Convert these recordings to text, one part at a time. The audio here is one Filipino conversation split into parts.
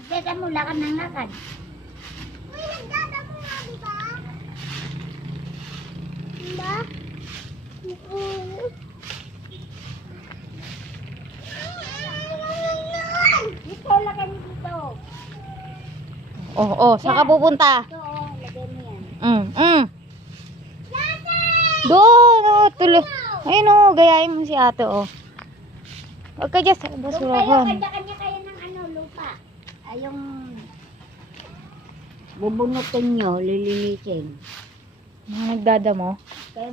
Nagdadamula ka ng lakad. Uy, nagdadamo nga, di ba? Diba? Dito, lagay mo dito. Oh, saan ka pupunta? Ito, lagay mo yan. Doon, tuloy. Ayun, gayahin mo si ate, Huwag ka dyan sa Doon kayo, basurahan. kanya-kanya kayo ng lupa. Ay, yung bubunutin nyo, lilinisin. Mga nagdadamo. Kaya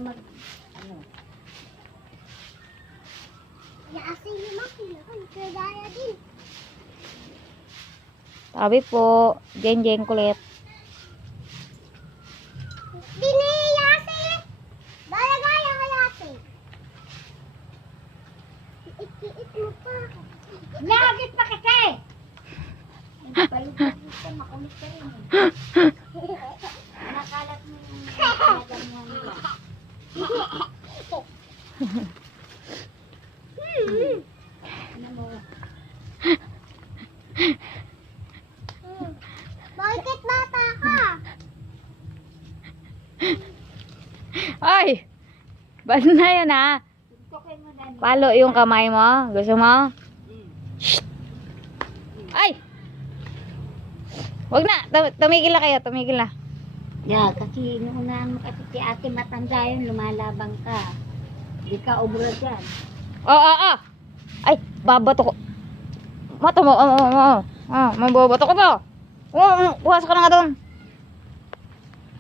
Yasi yung kaya din. Sabi po, Jeng kulit. Dini, Yasi! Gaya-gaya ka, Yasi. Iit mo pa. Lagit pa kasi! Palit-palit ka, makulit ka rin. Nakalat mo yung nagamuhan nila. Ano mo? Bakit bata ka? Ay! Ba't na yun, ha? Tukoy mo na. Palo yung kamay mo. Gusto mo? Shh! Ay! Wag na. Tumigil na kayo. Tumigil na. Yeah, kasi inuunahan mo kasi si ate matanda yun, lumalabang ka. Di ka obra dyan. Ay, babato ko. Mato mo. Mababato ko to. Puwas ka na nga doon.